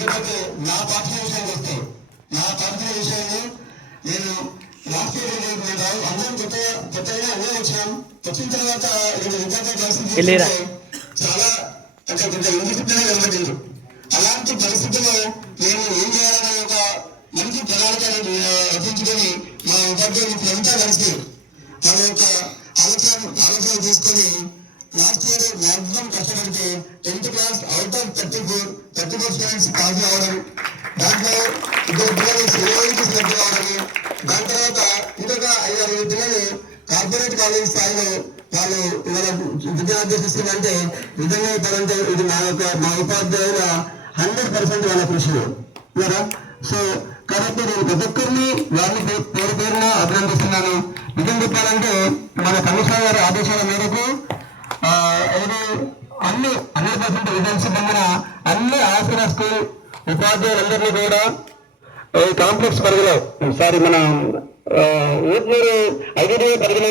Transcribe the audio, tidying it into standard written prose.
ఇకపోతే నా పాఠశాల విషయానికి వస్తే నా పాఠశాల విషయంలో నేను లాస్ట్ ఇయర్ అందరం కొత్తగా అన్నీ వచ్చాం. వచ్చిన తర్వాత విద్యార్థులు కలిసి చాలా అంటే కొంచెం ఇండిసిప్లిన్ కనబడింది. అలాంటి పరిస్థితుల్లో మేము ఏం చేయాలనే ఒక మంచి ప్రణాళికను రచించుకొని మా ఉపాధ్యాయులు అంతా కలిసి మన యొక్క ఆలోచన తీసుకొని లాస్ట్ ఇయర్ మ్యాక్సిమం కష్టపడితే 10th class out of 34 students pass అవ్వడం, దాంట్లో 2 పిల్లలు సిఐకి సెలెక్ట్ కావడం, దాని తర్వాత ఇంకొక 5-6 పిల్లలు కార్పొరేట్ కాలేజ్ స్థాయిలో వాళ్ళు ఇవాళ విద్య అభ్యసిస్తుందంటే నిజంగా చెప్పాలంటే ఇది మా ఉపాధ్యాయుల 100% వాళ్ళ కృషి కదా. సో కాబట్టి నేను ప్రతి ఒక్కరిని వాళ్ళని పేరున అభినందిస్తున్నాను. నిజం చెప్పాలంటే మన కమిషనర్ గారి ఆదేశాల మేరకు అన్ని 100% రిజల్ట్స్ పొందిన అన్ని ఆసరా స్కూల్ ఉపాధ్యాయులందరినీ కూడా కాంప్లెక్స్ పరిధిలో మన ఊట్నూరు ఐడియా పరిధిలో